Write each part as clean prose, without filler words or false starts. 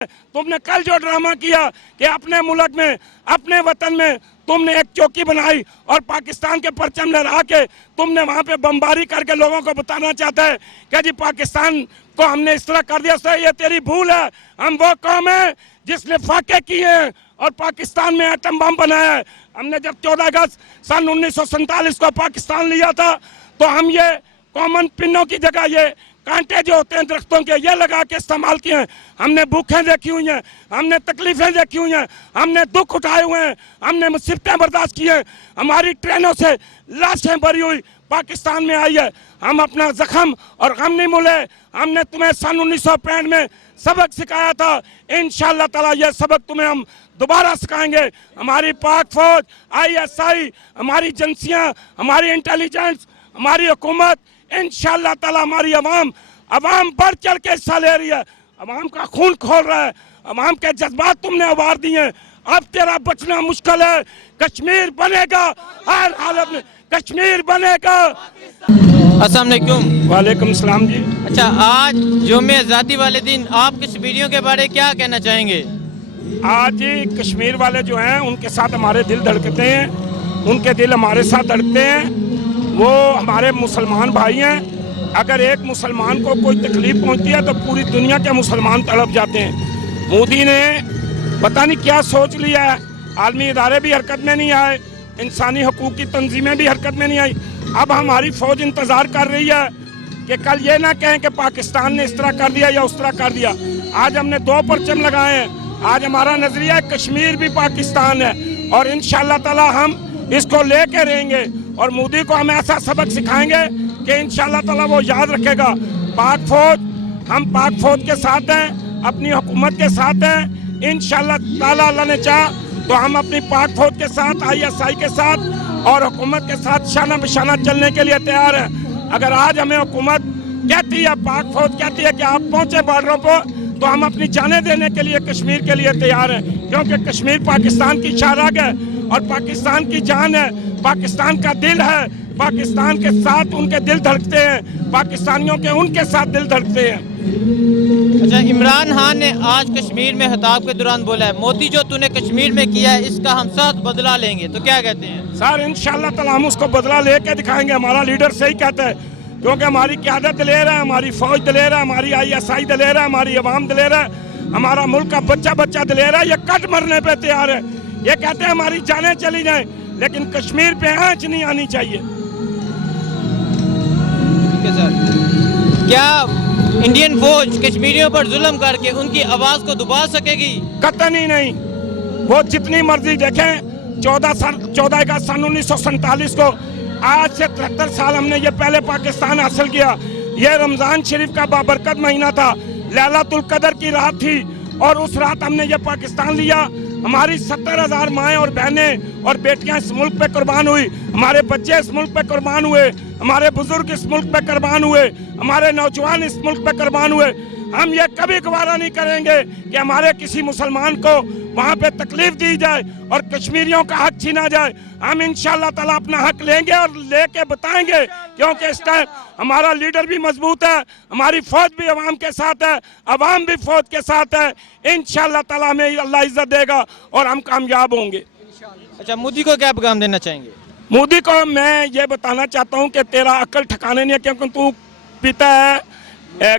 तुमने कल जो ड्रामा किया कि अपने मुल्क में, अपने वतन में तुमने एक चौकी बनाई और पाकिस्तान के परचम लहरा के तुमने वहां पे बमबारी करके लोगों को बताना चाहता है कि जी पाकिस्तान को हमने इस तरह कर दिया। सर ये तेरी भूल है। हम वो कौम है जिसने फाके किए हैं और पाकिस्तान में एटम बम बनाया है। हमने जब 14 अगस्त सन 1947 को पाकिस्तान लिया था तो हम ये कॉमन पिनों की जगह ये कांटे जो होते हैं दरख्तों के ये लगा के इस्तेमाल किए हैं। हमने भूखें देखी हुई हैं, हमने तकलीफें देखी हुई हैं, हमने दुख उठाए हुए हैं, हमने मुसीबतें बर्दाश्त की हैं। हमारी ट्रेनों से लाशें भरी हुई पाकिस्तान में आई है। हम अपना जख्म और गम नहीं भूले। हमने तुम्हें सन 1965 में सबक सिखाया था। इंशाअल्लाह ताला ये सबक तुम्हें हम दोबारा सिखाएंगे। हमारी पाक फौज, ISI, हमारी एजेंसियां, हमारी इंटेलिजेंस, हमारी हुकूमत, इंशाअल्लाह ताला हमारी अवाम बढ़ चढ़ के हिस्सा ले रही है। अवाम का खून खोल रहा है, अवाम के जज्बात तुमने उबार दिए हैं। अब तेरा बचना मुश्किल है। कश्मीर बनेगा, हर हालत में कश्मीर बनेगा। अस्सलाम वालेकुम। वालेकुम सलाम जी। अच्छा, आज यौम आज़ादी वाले दिन आप कश्मीरियों के बारे में क्या कहना चाहेंगे? आज कश्मीर वाले जो हैं उनके साथ हमारे दिल धड़कते हैं, उनके दिल हमारे साथ धड़कते हैं। वो हमारे मुसलमान भाई हैं। अगर एक मुसलमान को कोई तकलीफ पहुंचती है तो पूरी दुनिया के मुसलमान तड़प जाते हैं। मोदी ने पता नहीं क्या सोच लिया है। आलमी इदारे भी हरकत में नहीं आए, इंसानी हकूक़ की तंजीमें भी हरकत में नहीं आई। अब हमारी फ़ौज इंतज़ार कर रही है कि कल ये ना कहें कि पाकिस्तान ने इस तरह कर दिया या उस तरह कर दिया। आज हमने 2 परचम लगाए हैं। आज हमारा नज़रिया है कश्मीर भी पाकिस्तान है और इंशाअल्लाह ताला हम इसको लेके रहेंगे और मोदी को हम ऐसा सबक सिखाएंगे कि इंशाअल्लाह ताला वो याद रखेगा। पाक फौज, हम पाक फौज के साथ हैं, अपनी हुकूमत के साथ हैं। इंशाअल्लाह ताला अल्लाह ने चाहा तो हम अपनी पाक फौज के साथ, ISI के साथ और हुकूमत के साथ शाना बिशाना चलने के लिए तैयार हैं। अगर आज हमें हुकूमत कहती है, पाक फौज कहती है कि आप पहुँचे बॉर्डरों पर, तो हम अपनी जानें देने के लिए कश्मीर के लिए तैयार हैं, क्योंकि कश्मीर पाकिस्तान की शाहराग है और पाकिस्तान की जान है, पाकिस्तान का दिल है। पाकिस्तान के साथ उनके दिल धड़कते हैं, पाकिस्तानियों के उनके साथ दिल धड़कते हैं। अच्छा, इमरान खान ने आज कश्मीर में खिताब के दौरान बोला है, मोदी जो तूने कश्मीर में किया है इसका हम सख्त बदला लेंगे, तो क्या कहते हैं? सर इंशाअल्लाह ताला हम उसको बदला लेके दिखाएंगे। हमारा लीडर सही कहता है, क्योंकि हमारी क़यादत दिलेर है, हमारी फौज दिलेर है, हमारी ISI दिलेर है, हमारी अवाम दिलेर है, हमारा मुल्क का बच्चा बच्चा दिलेर है। ये कट मरने पे तैयार है। ये कहते हैं हमारी जानें चली जाएं, लेकिन कश्मीर पे आंच नहीं आनी चाहिए। ठीक है सर। क्या इंडियन फौज कश्मीरियों पर जुल्म करके उनकी आवाज़ को दबा सकेगी? कतई नहीं। वो जितनी मर्जी देखें। 14 अगस्त सन 1947 को, आज से 73 साल हमने ये पहले पाकिस्तान हासिल किया। ये रमज़ान शरीफ का बाबरकत महीना था, लैलतुल कदर की रात थी और उस रात हमने ये पाकिस्तान लिया। हमारी 70,000 माएँ और बहनें और बेटियां इस मुल्क पे कुर्बान हुई, हमारे बच्चे इस मुल्क पे कुर्बान हुए, हमारे बुजुर्ग इस मुल्क पे कुर्बान हुए, हमारे नौजवान इस मुल्क पे कुर्बान हुए। हम ये कभी गवारा नहीं करेंगे कि हमारे किसी मुसलमान को वहाँ पे तकलीफ दी जाए और कश्मीरियों का हक छीना जाए। हम इंशाअल्लाह ताला अपना हक लेंगे और लेके बताएंगे, क्योंकि इस टाइम हमारा लीडर भी मजबूत है, हमारी फौज भी अवाम के साथ है, अवाम भी फौज के साथ है। इंशाअल्लाह ताला हमें अल्लाह इज्जत देगा और हम कामयाब होंगे। अच्छा, मोदी को क्या पैगाम देना चाहेंगे? मोदी को मैं ये बताना चाहता हूँ कि तेरा अक्ल ठिकाने नहीं है, क्योंकि तू पीता है,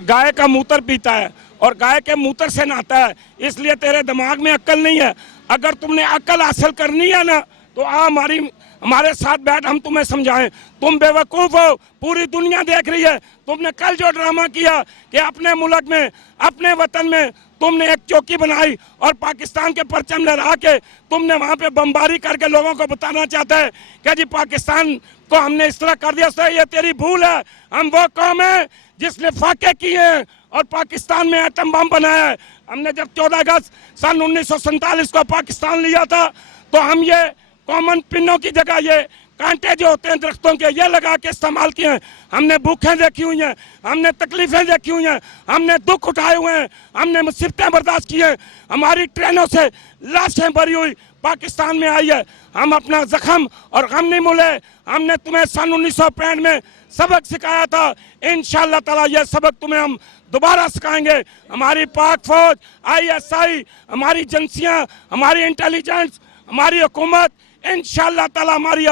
गाय का मूत्र पीता है और गाय के मूत्र से नहाता है, इसलिए तेरे दिमाग में अक्ल नहीं है। अगर तुमने अक्ल हासिल करनी है ना तो हमारे साथ बैठ, हम तुम्हें समझाएं। तुम बेवकूफ़ हो, पूरी दुनिया देख रही है। तुमने कल जो ड्रामा किया कि अपने मुल्क में, अपने वतन में तुमने एक चौकी बनाई और पाकिस्तान के परचम लहरा के तुमने वहाँ पे बमबारी करके लोगों को बताना चाहता है कि जी पाकिस्तान को हमने इस तरह कर दिया। सर ये तेरी भूल है। हम वो कौम है जिसने फाके किए हैं और पाकिस्तान में एटम बम बनाया है। हमने जब 14 अगस्त सन 1947 को पाकिस्तान लिया था तो हम ये कॉमन पिनों की जगह ये कांटे जो होते हैं दरख्तों के ये लगा के इस्तेमाल किए हैं। हमने भूखें देखी हुई हैं, हमने तकलीफें देखी हुई हैं, हमने दुख उठाए हुए हैं, हमने मुसीबतें बर्दाश्त की हैं। हमारी ट्रेनों से लाशें भरी हुई पाकिस्तान में आई है। हम अपना जख्म और गम नहीं भूले। हमने तुम्हें सन 1965 में सबक सिखाया था, इंशाअल्लाह ताला ये सबक तुम्हें हम दोबारा सिखाएंगे। हमारी पाक फौज, ISI, हमारी एजेंसियां, हमारी इंटेलिजेंस, हमारी हुकूमत, इंशाअल्लाह ताला हमारी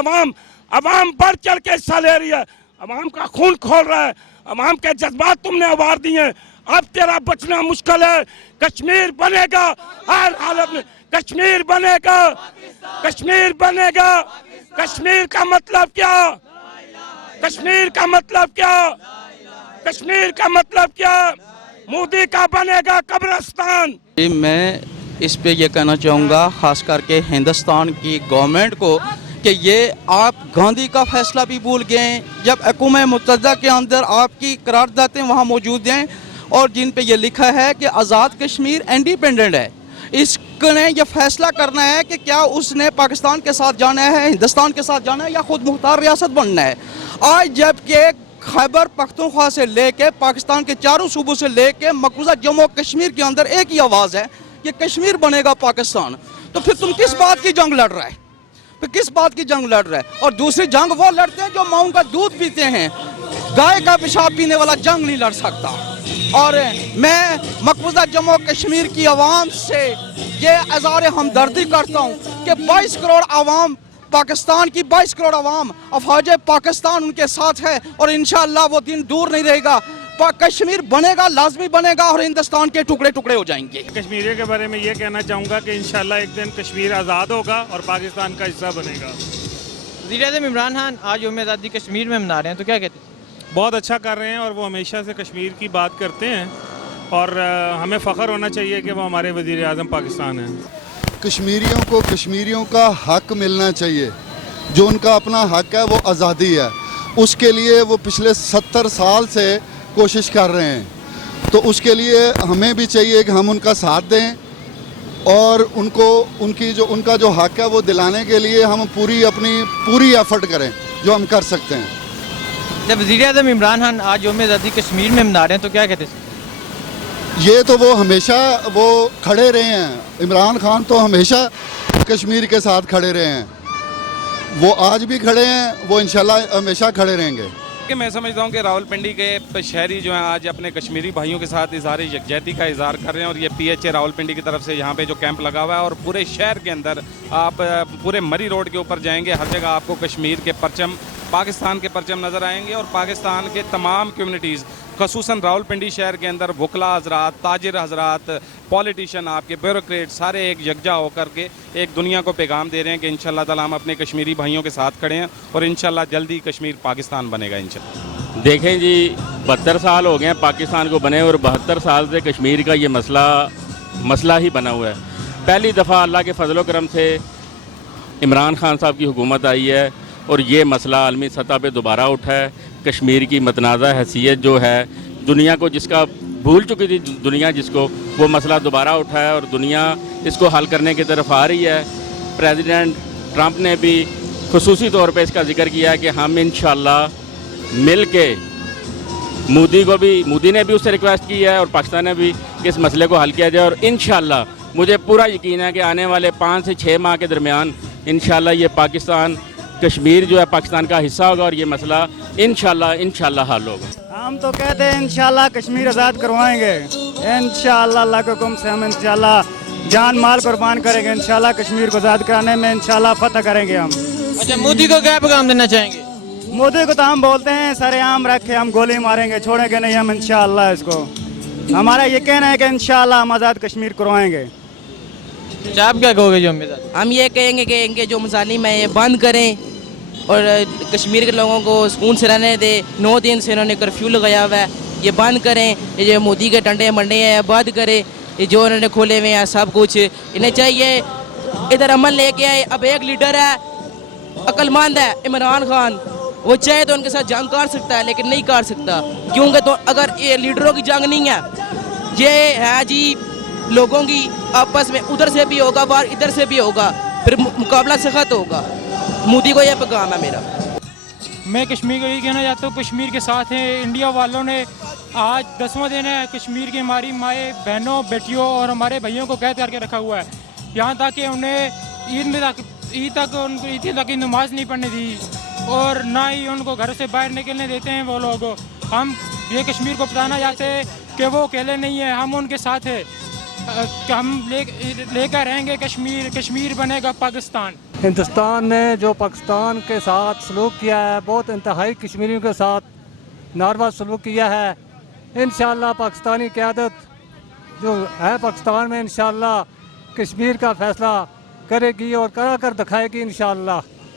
अवाम बढ़ चढ़ के हिस्सा ले रही है। अवाम का खून खोल रहा है, अवाम के जज्बात तुमने उबार दिए हैं। अब तेरा बचना मुश्किल है। कश्मीर बनेगा हर हालत में, कश्मीर बनेगा, कश्मीर बनेगा। कश्मीर का मतलब क्या? कश्मीर का मतलब क्या? कश्मीर का मतलब क्या? मोदी का बनेगा कब्रिस्तान। मैं इस पे ये कहना चाहूँगा ख़ास करके हिंदुस्तान की गवर्नमेंट को कि ये आप गांधी का फैसला भी भूल गए हैं। जब हुकूमत मुत्तहिदा के अंदर आपकी करारदादें वहाँ मौजूद हैं और जिन पे ये लिखा है कि आज़ाद कश्मीर इंडिपेंडेंट है, इसने ये फैसला करना है कि क्या उसने पाकिस्तान के साथ जाना है, हिंदुस्तान के साथ जाना है या खुद मुख्तार रियासत बनना है। आज जबकि खैबर पख्तूनख्वा से लेके पाकिस्तान के चारों सूबों से लेके मकबूजा जम्मू कश्मीर के अंदर एक ही आवाज़ है कि कश्मीर बनेगा पाकिस्तान, तो फिर तुम किस बात की जंग लड़ रहा है? फिर किस बात की जंग लड़ रहा है? और दूसरी जंग वो लड़ते हैं जो माओं का दूध पीते हैं, गाय का पेशाब पीने वाला जंग नहीं लड़ सकता। और मैं मकबूजा जम्मू कश्मीर की आवाम से ये इज़हार हमदर्दी करता हूँ कि 22 करोड़ आवाम, पाकिस्तान की 22 करोड़ आवाम, अफवाज पाकिस्तान उनके साथ है और इंशाअल्लाह वो दिन दूर नहीं रहेगा। कश्मीर बनेगा, लाजमी बनेगा और हिंदुस्तान के टुकड़े टुकड़े हो जाएंगे। कश्मीरियों के बारे में ये कहना चाहूँगा कि इंशाअल्लाह एक दिन कश्मीर आज़ाद होगा और पाकिस्तान का हिस्सा बनेगा। वज़ीर-ए-आज़म इमरान खान आज यौम आज़ादी कश्मीर में मना रहे हैं, तो क्या कहते हैं? बहुत अच्छा कर रहे हैं और वो हमेशा से कश्मीर की बात करते हैं और हमें फ़ख्र होना चाहिए कि वो हमारे वज़ीर आज़म पाकिस्तान हैं। कश्मीरियों को कश्मीरियों का हक मिलना चाहिए, जो उनका अपना हक है वो आज़ादी है। उसके लिए वो पिछले 70 साल से कोशिश कर रहे हैं, तो उसके लिए हमें भी चाहिए कि हम उनका साथ दें और उनको उनका जो हक है वो दिलाने के लिए हम पूरी एफर्ट करें जो हम कर सकते हैं। जब वज़ीर-ए-आज़म इमरान खान आज यौम आज़ादी कश्मीर में मना रहे हैं, तो क्या कहते हैं? ये तो वो हमेशा वो खड़े रहे हैं। इमरान खान तो हमेशा कश्मीर के साथ खड़े रहे हैं, वो आज भी खड़े हैं, वो इंशाल्लाह हमेशा खड़े रहेंगे। कि मैं समझता हूँ कि रावलपिंडी के शहरी जो हैं आज अपने कश्मीरी भाइयों के साथ इज़हार यकजहती का इज़हार कर रहे हैं और ये PHA रावलपिंडी की तरफ से यहाँ पे जो कैंप लगा हुआ है और पूरे शहर के अंदर आप पूरे मरी रोड के ऊपर जाएंगे, हर जगह आपको कश्मीर के परचम, पाकिस्तान के परचम नज़र आएंगे और पाकिस्तान के तमाम कम्यूनिटीज़ ख़ुसूसन रावलपिंडी शहर के अंदर वकला हज़रात, ताजिर हज़रात, पॉलिटिशियन, आपके ब्यूरोक्रेट सारे एक यकजा होकर के एक दुनिया को पैगाम दे रहे हैं कि इंशाअल्लाह ताला हम अपने कश्मीरी भाइयों के साथ खड़े हैं और इंशाअल्लाह जल्दी कश्मीर पाकिस्तान बनेगा इंशाअल्लाह। देखें जी, 72 साल हो गए हैं पाकिस्तान को बने और 72 साल से कश्मीर का ये मसला ही बना हुआ है। पहली दफ़ा अल्लाह के फजल करम से इमरान खान साहब की हुकूमत आई है और ये मसला आलमी सतह पे दोबारा उठा है। कश्मीर की मतनाज़ा हैसियत जो है, दुनिया को जिसका भूल चुकी थी दुनिया जिसको, वो मसला दोबारा उठा है और दुनिया इसको हल करने की तरफ आ रही है। प्रेसिडेंट ट्रंप ने भी खुसूसी तौर पे इसका जिक्र किया है कि हम इंशाअल्लाह मिल के मोदी ने भी उससे रिक्वेस्ट की है और पाकिस्तान ने भी कि इस मसले को हल किया जाए और इंशाअल्लाह मुझे पूरा यकीन है कि आने वाले 5 से 6 माह के दरमियान इंशाअल्लाह ये कश्मीर जो है पाकिस्तान का हिस्सा होगा और ये मसला इंशाअल्लाह हल होगा। हम तो कहते हैं इंशाअल्लाह कश्मीर आज़ाद करवाएंगे, इंशाअल्लाह अल्लाह के हुक्म से हम इंशाअल्लाह जान माल कुर्बान करेंगे। इंशाअल्लाह कश्मीर को आज़ाद कराने में इंशाअल्लाह फतह करेंगे हम। अच्छा, मोदी को क्या पैगाम देना चाहेंगे? मोदी को तो हम बोलते हैं सरेआम रखे, हम गोली मारेंगे, छोड़ेंगे नहीं हम इंशाअल्लाह इसको। हमारा ये कहना है कि इंशाअल्लाह हम आज़ाद कश्मीर करवाएंगे। अच्छा, आप क्या कहोगे जो उम्मीद? हम ये कहेंगे कि इनके जो मज़ालिम है ये बंद करें और कश्मीर के लोगों को सुकून से रहने दे। 9 दिन से इन्होंने कर्फ्यू लगाया हुआ है, ये बंद करें। ये जो मोदी के टंडे मंडे हैं बंद करें, ये जो इन्होंने खोले हुए हैं सब कुछ इन्हें चाहिए इधर अमल लेके आए। अब एक लीडर है अक्लमंद है इमरान खान, वो चाहे तो उनके साथ जंग कर सकता है लेकिन नहीं कर सकता, क्योंकि तो अगर ये लीडरों की जंग नहीं है, ये है जी लोगों की आपस में, उधर से भी होगा वार इधर से भी होगा, फिर मुकाबला सख्त होगा। मोदी को यह पैगाम है मेरा। मैं कश्मीर को यही कहना चाहता हूँ, कश्मीर के साथ हैं। इंडिया वालों ने आज 10वां दिन है, कश्मीर की हमारी माएँ बहनों बेटियों और हमारे भाइयों को कैद करके रखा हुआ है। यहाँ तक कि उन्हें ईद तक की नमाज नहीं पढ़ने दी और ना ही उनको घर से बाहर निकलने देते हैं वो लोग। हम ये कश्मीर को बताना चाहते हैं कि वो अकेले नहीं है, हम उनके साथ हैं। हम लेकर रहेंगे कश्मीर, कश्मीर बनेगा पाकिस्तान। हिंदुस्तान ने जो पाकिस्तान के साथ सलूक किया है, बहुत इंतहाई कश्मीरियों के साथ नारवा सलूक किया है। इंशाअल्लाह पाकिस्तानी क़यादत जो है पाकिस्तान में इंशाअल्लाह कश्मीर का फ़ैसला करेगी और करा कर दिखाएगी इंशाअल्लाह।